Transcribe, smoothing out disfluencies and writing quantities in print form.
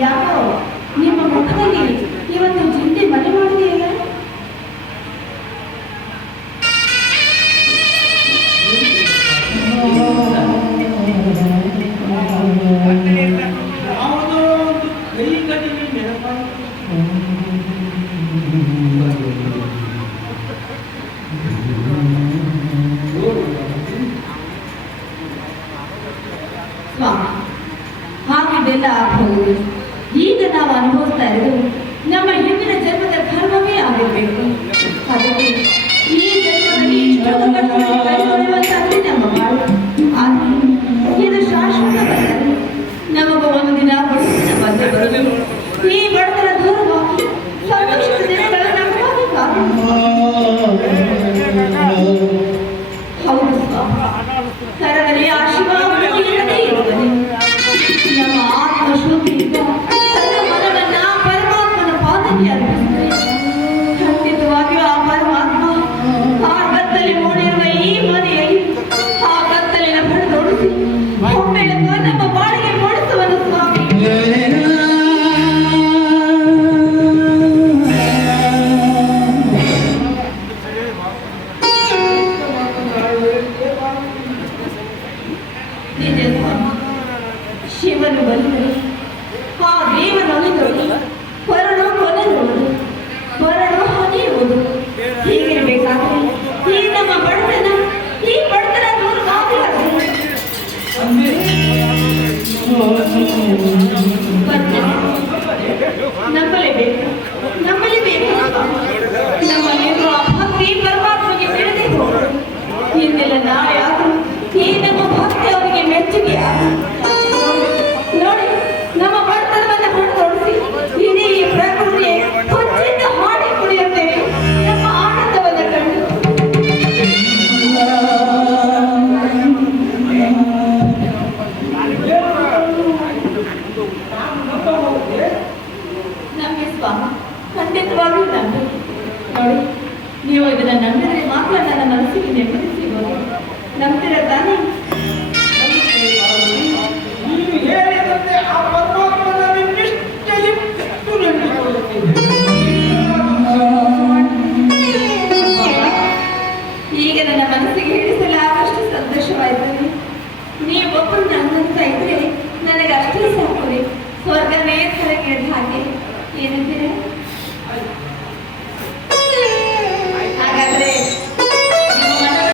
ಯಾಕೋ ನಿಮ್ಮ ಮುಖದಲ್ಲಿ ಇವತ್ತು ಚಿಂತೆ ಮನೆ ಮಾಡಿದೆಯಲ್ಲ? ಹಾಗಿದೆಲ್ಲ ಆಗಬಹುದು. ಈಗ ನಾವು ಅನುಭವಿಸ್ತಾ ಇರೋದು ನಮ್ಮ ಹಿಂದಿನ ಜನ್ಮದ ಕರ್ಮವೇ ಆಗಿರ್ಬೇಕು. ಅದಕ್ಕೆ ಈ ಜನ್ಮದಲ್ಲಿ ಇಷ್ಟೊಂದು ಕಷ್ಟಪಡುವಂತಾಗಲಿ ನಮ್ಮ ಬಾಳು. ಆದರೆ ಇದು ಶಾಶ್ವತವಲ್ಲ. ನಮಗೂ ಒಂದು ದಿನ ಬಡತನ ಬಂದು ಬರುವುದು. ಈ ಬಡತನ ದೂರವಾಗಿ ಸಂತೋಷದ ದಿನಗಳು ನಮಗಾಗಿ ಹೌದು ಸ್ವಾಮಿ, ಕರದಲ್ಲಿ ಆ ಶಿವ ಇಲ್ಲದೇ ಇರುವನು. ನಮ್ಮ ಆತ್ಮಶುದ್ಧಿಯಿಂದ ತನ್ನ ಮನವನ್ನ ಪರಮಾತ್ಮನ ಪಾದಕ್ಕೆ ಅರ್ಪಿಸಿದರೆ ಖಂಡಿತವಾಗಿಯೂ ಆ ಪರಮಾತ್ಮ ಆ ಕತ್ತಲೆ ಮೂಡಿರುವ ಈ ಮನೆಯಲ್ಲಿ ಆ ಕತ್ತಲಿನ ಬಡದೊಡಿಸಿ ಒಮ್ಮೆಳಕ ನಮ್ಮ ಬಾಳಿಗೆ ಮೂಡಿಸುವನು ಸ್ವಾಮಿ. ನಿಜ ಸ್ವಾಮಿ, ಶಿವನು ಬಂದರೆ ಆ ದೇವನೊಲಿದೊಳಿ ಪರನು ಕೊನೆಯುವುದು, ಪರನು ಹೊನೆಯುವುದು. ಹೀಗಿರಬೇಕಾದ್ರೆ ಈ ನಮ್ಮ ಬಡತನ ದೂರವಾಗಲಾರದು. ನಂಬಲೇಬೇಕು. ನಮ್ಮಲ್ಲಿರುವ ಭಕ್ತಿ ಪರಮಾತ್ಮಗೆ ತಿಳಿದೇ ಹೋಗುವುದು. ಇಂದೆಲ್ಲ ನಾಳೆ ಆದರೂ ಈ ನಮ್ಮ ಭಕ್ತಿ ಅವರಿಗೆ ಮೆಚ್ಚುಗೆ ನೋಡಿ. ನಮ್ಮ ಬಡತನವನ್ನು ಹೊರತೊಡಿಸಿ ಇಡೀ ಪ್ರಕೃತಿ ಹೊಚ್ಚಿಂದ ಹಾಡಿ ಕುಡಿಯುತ್ತೇವೆ ನಮ್ಮ ಆನಂದವನ್ನು ಕಂಡು. ನಮಗೆ ಸ್ವಾಮಿ ಖಂಡಿತವಾಗ್ಲೂ ನಂಬಿ ನೋಡಿ. ನೀವು ಇದನ್ನ ನಂಬಿದ್ರೆ ಮಾತ್ರ ನನ್ನ ಮನಸ್ಸಿಗೆ ನೆಮ್ಮದಿ ಸಿಗೋದು. ನಂಬ್ತೀರ ತಾನೇ? ಈಗ ನನ್ನ ಮನಸ್ಸಿಗೆ ಹಿಡಿಸಲಾಗಷ್ಟು ಸಂತೋಷವಾಯಿತು. ನೀವೊಬ್ಬರು ನನ್ನಂತ ಇದ್ರೆ ನನಗೆ ಅಷ್ಟೇ ಸಾಕು. ಸ್ವರ್ಗನೇ ತಲೆಗಿಳಿದ ಹಾಗೆ